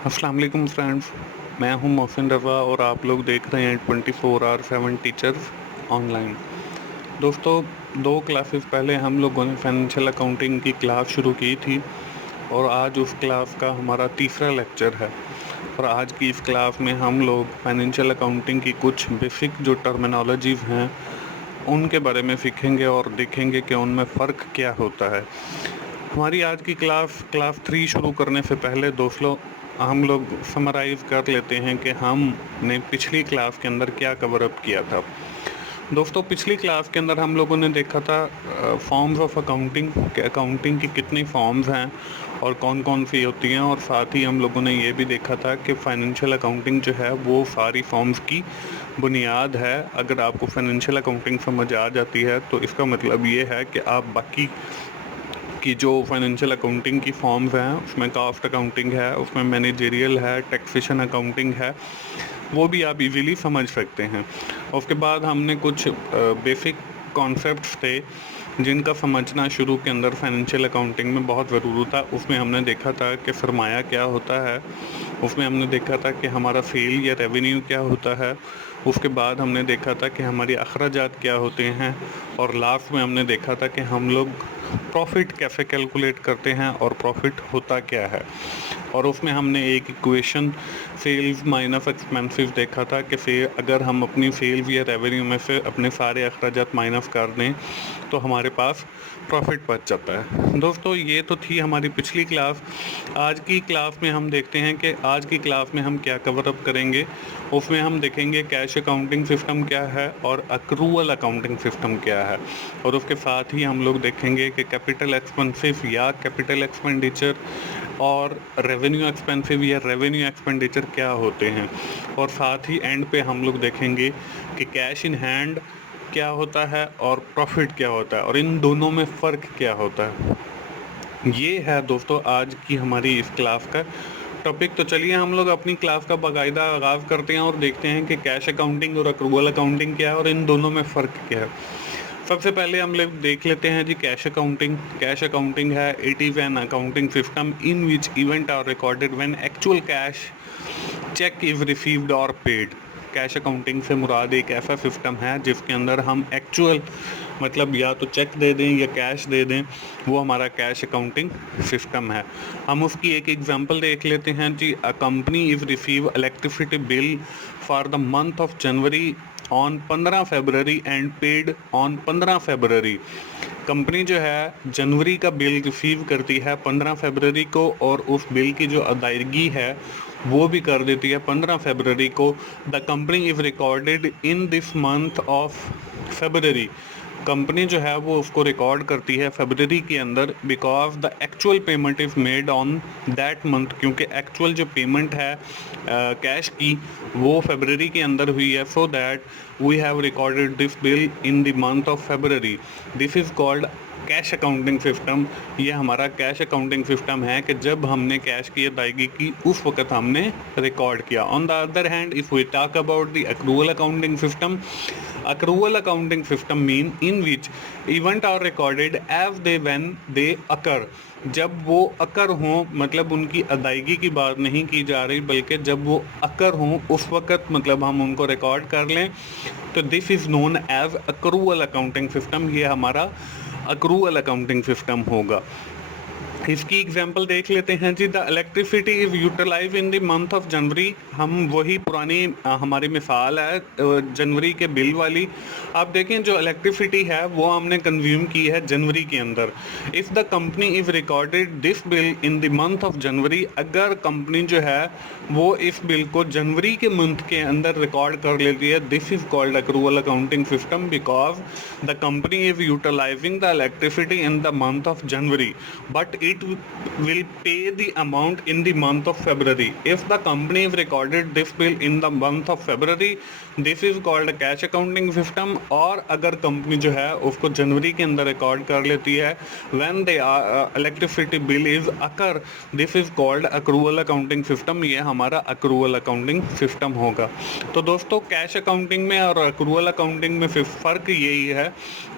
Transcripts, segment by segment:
अस्सलाम वालेकुम फ्रेंड्स। मैं हूं मोहसिन रज़ा और आप लोग देख रहे हैं 24/7 टीचर्स ऑनलाइन। दोस्तों, 2 क्लासेस पहले हम लोगों ने फाइनेंशियल अकाउंटिंग की क्लास शुरू की थी और आज उस क्लास का हमारा तीसरा लेक्चर है। और आज की इस क्लास में हम लोग फाइनेंशियल अकाउंटिंग की कुछ बेसिक जो टर्मिनोलॉजीज़ हैं उनके बारे में सीखेंगे और देखेंगे कि उनमें फ़र्क क्या होता है। हमारी आज की क्लास 3 शुरू करने से पहले दोस्तों हम लोग समराइज़ कर लेते हैं कि हमने पिछली क्लास के अंदर क्या कवर अप किया था। दोस्तों, पिछली क्लास के अंदर हम लोगों ने देखा था फॉर्म्स ऑफ अकाउंटिंग कि अकाउंटिंग की कितनी फॉर्म्स हैं और कौन-कौन सी होती हैं, और साथ ही हम लोगों ने ये भी देखा था कि फाइनेंशियल अकाउंटिंग जो है वो सारी फॉर्म्स की बुनियाद है। अगर आपको फाइनेंशियल अकाउंटिंग समझ आ जाती है तो इसका मतलब ये है कि आप बाकी की जो फाइनेंशियल अकाउंटिंग की फॉर्म्स हैं उसमें कॉस्ट अकाउंटिंग है, उसमें मैनेजेरियल है, टैक्सेशन अकाउंटिंग है, वो भी आप इजीली समझ सकते हैं। उसके बाद हमने कुछ बेसिक कॉन्सेप्ट्स थे जिनका समझना शुरू के अंदर फाइनेंशियल अकाउंटिंग में बहुत ज़रूरी था। उसमें हमने देखा था कि सरमाया क्या होता है, उसमें हमने देखा था कि हमारा सेल या रेवेन्यू क्या होता है, उसके बाद हमने देखा था कि हमारी अखराजात क्या होते हैं, और लास्ट में हमने देखा था कि हम लोग प्रॉफिट कैसे कैलकुलेट करते हैं और प्रॉफिट होता क्या है। और उसमें हमने एक इक्वेशन सेल्स माइनस एक्सपेंसेस देखा था कि अगर हम अपनी सेल्स या रेवेन्यू में से अपने सारे अखराजात माइनस कर दें तो हमारे पास प्रॉफिट बच जाता है। दोस्तों, ये तो थी हमारी पिछली क्लास। आज की क्लास में हम देखते हैं कि आज की क्लास में हम क्या कवर अप करेंगे। उसमें हम देखेंगे कैश अकाउंटिंग सिस्टम क्या है और अक्रूवल अकाउंटिंग सिस्टम क्या है, और उसके साथ ही हम लोग देखेंगे कि कैपिटल एक्सपेंसिव या कैपिटल एक्सपेंडिचर और रेवेन्यू एक्सपेंसिव या रेवेन्यू एक्सपेंडिचर क्या होते हैं, और साथ ही एंड पे हम लोग देखेंगे कि कैश इन हैंड क्या होता है और प्रॉफिट क्या होता है और इन दोनों में फ़र्क क्या होता है। ये है दोस्तों आज की हमारी इस क्लास का टॉपिक। तो चलिए हम लोग अपनी क्लास का बाकायदा आगाज़ करते हैं और देखते हैं कि कैश अकाउंटिंग और अक्रूवल अकाउंटिंग क्या है और इन दोनों में फ़र्क क्या है। सबसे पहले हम लोग देख लेते हैं जी कैश अकाउंटिंग। कैश अकाउंटिंग है, it is an accounting system in which event are recorded when actual cash cheque is received और पेड। कैश अकाउंटिंग से मुराद एक ऐसा सिस्टम है जिसके अंदर हम एक्चुअल मतलब या तो चेक दे दें या कैश दे दें, वो हमारा कैश अकाउंटिंग सिस्टम है। हम उसकी एक एग्जांपल देख लेते हैं जी। A company is receive electricity bill for the month of January on 15 February and paid on 15 February. Company जो है जनवरी का बिल रिसीव करती है 15 फरवरी को, और उस बिल की जो अदायगी है वो भी कर देती है 15 फरवरी को। The company is recorded in this month of February. Company जो है वो उसको रिकॉर्ड करती है फरवरी के अंदर, because the actual payment is made on that month, क्योंकि एक्चुअल जो पेमेंट है कैश की वो फरवरी के अंदर हुई है। So that we have recorded this bill in the month of February. This is called cash accounting system. ये हमारा कैश अकाउंटिंग सिस्टम है कि जब हमने कैश की अदायगी की उस वक्त हमने रिकॉर्ड किया। On the other hand if we talk about the accrual accounting system, accrual accounting system mean in which event are recorded as they when they occur। जब वो अकर हों, मतलब उनकी अदायगी की बात नहीं की जा रही बल्कि जब वो अकर हों उस वक़्त मतलब हम उनको रिकॉर्ड कर लें, तो this is known as accrual accounting system. ये हमारा अक्रूवल अकाउंटिंग सिस्टम होगा। इसकी एग्जांपल देख लेते हैं जी। The electricity is utilise in the month of January. हम वही पुरानी हमारी मिसाल है जनवरी के बिल वाली। आप देखें जो इलेक्ट्रिसिटी है वो हमने कंज्यूम की है जनवरी के अंदर। If the company is recorded this bill in the month of जनवरी, अगर कंपनी जो है वो इस बिल को जनवरी के मंथ के अंदर रिकॉर्ड कर लेती है, this is called accrual accounting system, because the company is utilising the electricity in the month of January but it will pay the amount in the month of February. If the company has recorded this bill in the month of February, this is called a cash accounting system। और अगर company जो है उसको जनवरी के अंदर record कर लेती है when the electricity bill is occur, this is called accrual accounting system। ये हमारा accrual accounting system होगा। तो दोस्तों, कैश अकाउंटिंग में और accrual accounting में फिर फ़र्क यही है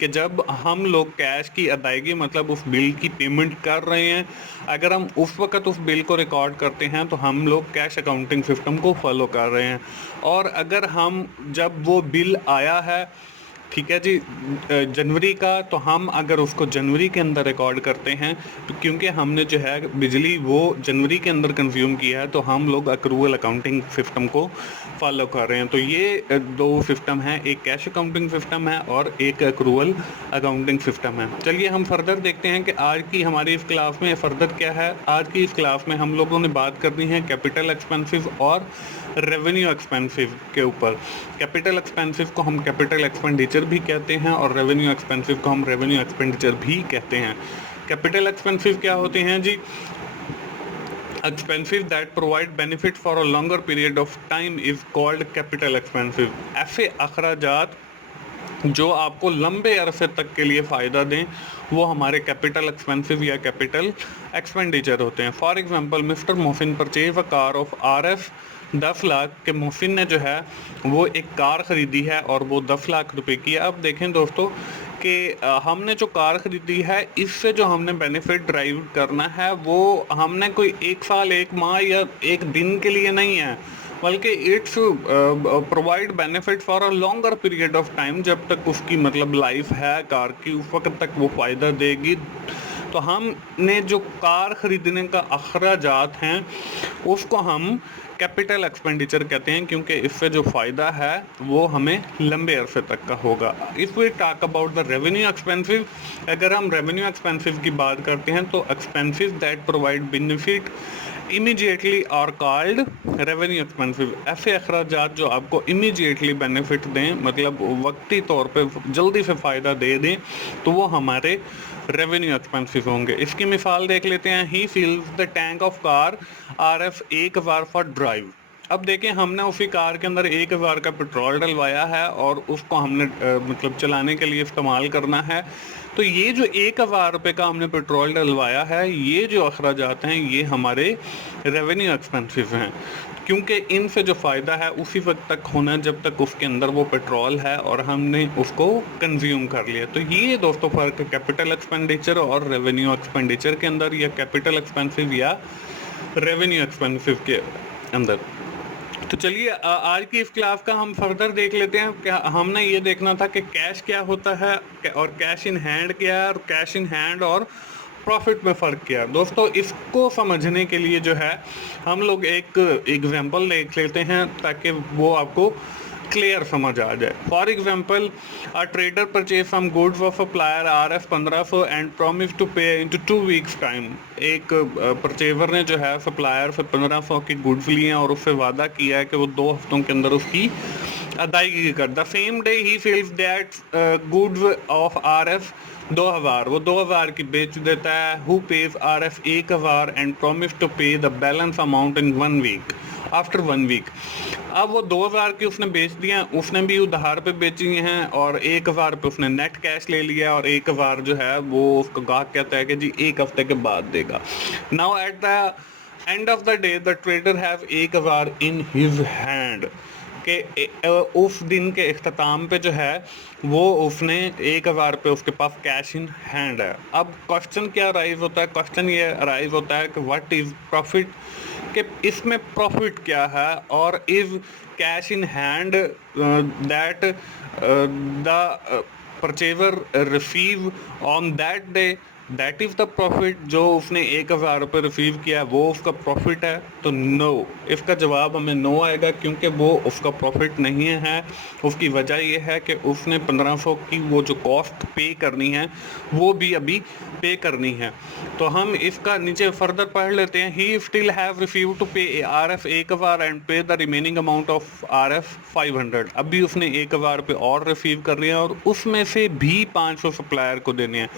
कि जब हम लोग कैश की अदायगी मतलब उस बिल की पेमेंट कर रहे रहे हैं, अगर हम उस वक़्त उस बिल को रिकॉर्ड करते हैं तो हम लोग कैश अकाउंटिंग सिस्टम को फॉलो कर रहे हैं। और अगर हम जब वो बिल आया है, ठीक है जी, जनवरी का, तो हम अगर उसको जनवरी के अंदर रिकॉर्ड करते हैं तो क्योंकि हमने जो है बिजली वो जनवरी के अंदर कंज्यूम किया है, तो हम लोग अक्रूवल अकाउंटिंग सिस्टम को फॉलो कर रहे हैं। तो ये दो सिस्टम हैं, एक कैश अकाउंटिंग सिस्टम है और एक अक्रूवल अकाउंटिंग सिस्टम है। चलिए हम फर्दर देखते हैं कि आज की हमारी इस क्लास में फर्दर क्या है। आज की इस क्लास में हम लोगों ने बात करनी है कैपिटल एक्सपेंसिव और रेवेन्यू एक्सपेंसिव के ऊपर। कैपिटल एक्सपेंसिव को हम कैपिटल एक्सपेंडिचर भी कहते हैं और रेवेन्यू एक्सपेंसिव को हम रेवेन्यू एक्सपेंडिचर भी कहते हैं। कैपिटल एक्सपेंसिव क्या होते हैं जी? Expensive that provide benefit for a longer period of time is called capital expensive. ऐसे अखराजात जो आपको लंबे अरसे तक के लिए फ़ायदा दें वो हमारे कैपिटल एक्सपेंसिव या कैपिटल एक्सपेंडिचर होते हैं। For example, mister Mohsin purchase a car of RS 10 lakh के। मोहसिन ने जो है वो एक कार ख़रीदी है और वो 10 लाख रुपए की है। अब देखें दोस्तों कि हमने जो कार ख़रीदी है इससे जो हमने बेनिफिट ड्राइव करना है वो हमने कोई 1 साल 1 माह या 1 दिन के लिए नहीं है, बल्कि it's provide benefit for a longer period of time. जब तक उसकी मतलब लाइफ है कार की, उस वक्त तक वो फ़ायदा देगी। तो हमने जो कार ख़रीदने का अखराजात हैं उसको हम कैपिटल एक्सपेंडिचर कहते हैं, क्योंकि इससे जो फ़ायदा है वो हमें लंबे अरसे तक का होगा। If we talk about the revenue expensive, अगर हम रेवेन्यू एक्सपेंसिव की बात करते हैं तो expensive that provide benefit immediately are called revenue expensive. ऐसे अखराजात जो आपको इमीडिएटली बेनिफिट दें, मतलब वक्ती तौर पे जल्दी से फ़ायदा दे दें, तो वो हमारे रेवेन्यू एक्सपेंसिव होंगे। इसकी मिसाल देख लेते हैं। He fills the tank of car RF 1 for drive. अब देखें, हमने उसी कार के अंदर 1 का पेट्रोल डलवाया है और उसको हमने मतलब चलाने के लिए इस्तेमाल करना है। तो ये जो 1,000 का हमने पेट्रोल डलवाया है, ये जो अखराजात हैं ये हमारे रेवेन्यू एक्सपेंसिव हैं, क्योंकि इनसे जो फ़ायदा है उसी वक्त तक होना जब तक उसके अंदर वो पेट्रोल है और हमने उसको कंज्यूम कर लिया। तो ये दोस्तों फ़र्क है कैपिटल एक्सपेंडिचर और रेवेन्यू एक्सपेंडिचर के अंदर, या कैपिटल एक्सपेंसिव या रेवेन्यू एक्सपेंसिव के अंदर। तो चलिए आज की इस क्लास का हम फर्दर देख लेते हैं। क्या हमने ये देखना था कि कैश क्या होता है और कैश इन हैंड क्या है, और कैश इन हैंड और प्रॉफिट में फ़र्क क्या है। दोस्तों इसको समझने के लिए जो है हम लोग एक एग्जांपल देख लेते हैं ताकि वो आपको क्लियर समझ आ जाए। For example, a trader purchase some goods of supplier RF 1500 and promise to pay into 2 weeks time. एक परचेवर ने जो है सप्लायर से 1500 की गुड्स लिए हैं और उससे वादा किया है कि वो 2 हफ्तों के अंदर उसकी अदायगी कर। The same day he sells that goods of RF 2000, वो 2000 की बेच देता है। Who pays RF 1000 and promise to pay the balance amount in 1 week after 1 week. अब वो 2000 की उसने बेच दिया, उसने भी उधार पे बेची हैं और 1000 पे उसने नेट कैश ले लिया और 1000 जो है वो उसका गाहक कहता है कि जी 1 हफ्ते के बाद देगा। Now at the end of the day the trader have 1000 in his hand, के उस दिन के इख्तिताम पे जो है वो उसने 1000 पे उसके पास कैश इन हैंड है। अब क्वेश्चन क्या अराइज होता है? क्वेश्चन ये अराइज होता है कि व्हाट इज़ प्रॉफिट, कि इसमें प्रॉफिट क्या है, और is cash in hand that the purchaser receive on that day that is the profit. जो उसने 1000 रुपये रिसीव किया वो उसका प्रॉफिट है? तो नो, इसका जवाब हमें नो आएगा, क्योंकि वो उसका प्रॉफिट नहीं है। उसकी वजह ये है कि उसने 1500 की वो जो कॉस्ट पे करनी है वो भी अभी पे करनी है। तो हम इसका नीचे फर्दर पढ़ लेते हैं। He still have receive to pay RF 1000 and pay the remaining amount of RF 500। अभी उसने 1000 रुपये और रिसीव कर लिया और उसमें से भी 500 सप्लायर को देने हैं।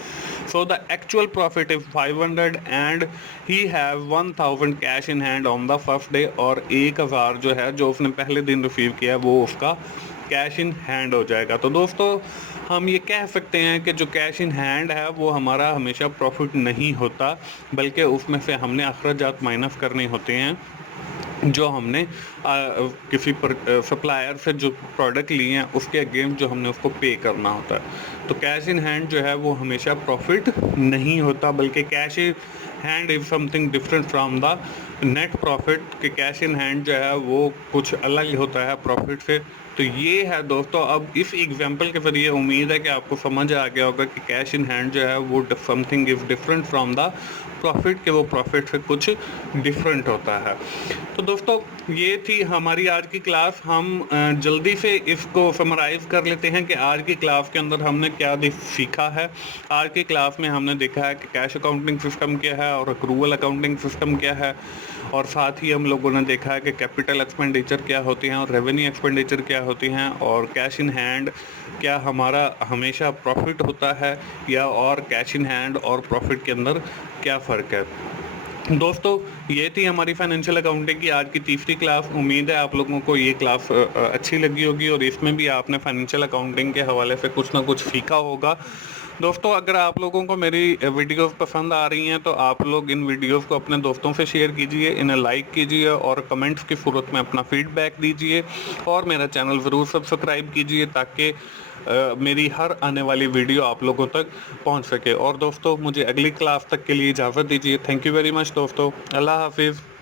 So the actual profit is 500 and he have 1000 cash in hand on the first day, और 1000 जो है जो उसने पहले दिन रिसीव किया वो उसका कैश इन हैंड हो जाएगा। तो दोस्तों हम ये कह सकते हैं कि जो कैश इन हैंड है वो हमारा हमेशा प्रॉफिट नहीं होता, बल्कि उसमें से हमने अखराजात माइनस करने होते हैं। जो हमने किसी सप्लायर से जो प्रोडक्ट लिए हैं उसके अगेंस्ट जो हमने उसको पे करना होता है। तो कैश इन हैंड जो है वो हमेशा प्रॉफिट नहीं होता, बल्कि cash in hand is something different from the net profit. कि कैश इन हैंड जो है वो कुछ अलग होता है प्रॉफिट से। तो ये है दोस्तों, अब इस एग्जांपल के ज़रिए उम्मीद है कि आपको समझ आ गया होगा कि कैश इन हैंड जो है वो something is different from the profit, के वो प्रॉफिट से कुछ डिफरेंट होता है। तो दोस्तों ये थी हमारी आज की क्लास। हम जल्दी से इसको समराइज़ कर लेते हैं कि आज की क्लास के अंदर हमने क्या सीखा है। आज की क्लास में हमने देखा है कि कैश अकाउंटिंग सिस्टम क्या है और अक्रूवल अकाउंटिंग सिस्टम क्या है, और साथ ही हम लोगों ने देखा है कि कैपिटल एक्सपेंडिचर क्या होती हैं और रेवेन्यू एक्सपेंडिचर क्या होती हैं, और कैश इन हैंड क्या हमारा हमेशा प्रॉफिट होता है या और कैश इन हैंड और प्रॉफिट के अंदर क्या फ़र्क है। दोस्तों ये थी हमारी फाइनेंशियल अकाउंटिंग की आज की तीसरी क्लास। उम्मीद है आप लोगों को ये क्लास अच्छी लगी होगी और इसमें भी आपने फाइनेंशियल अकाउंटिंग के हवाले से कुछ ना कुछ सीखा होगा। दोस्तों अगर आप लोगों को मेरी वीडियोस पसंद आ रही हैं तो आप लोग इन वीडियोस को अपने दोस्तों से शेयर कीजिए, इन्हें लाइक कीजिए और कमेंट्स की सूरत में अपना फीडबैक दीजिए, और मेरा चैनल ज़रूर सब्सक्राइब कीजिए ताकि मेरी हर आने वाली वीडियो आप लोगों तक पहुंच सके। और दोस्तों मुझे अगली क्लास तक के लिए इजाज़त दीजिए। थैंक यू वेरी मच दोस्तों। अल्लाह हाफिज़।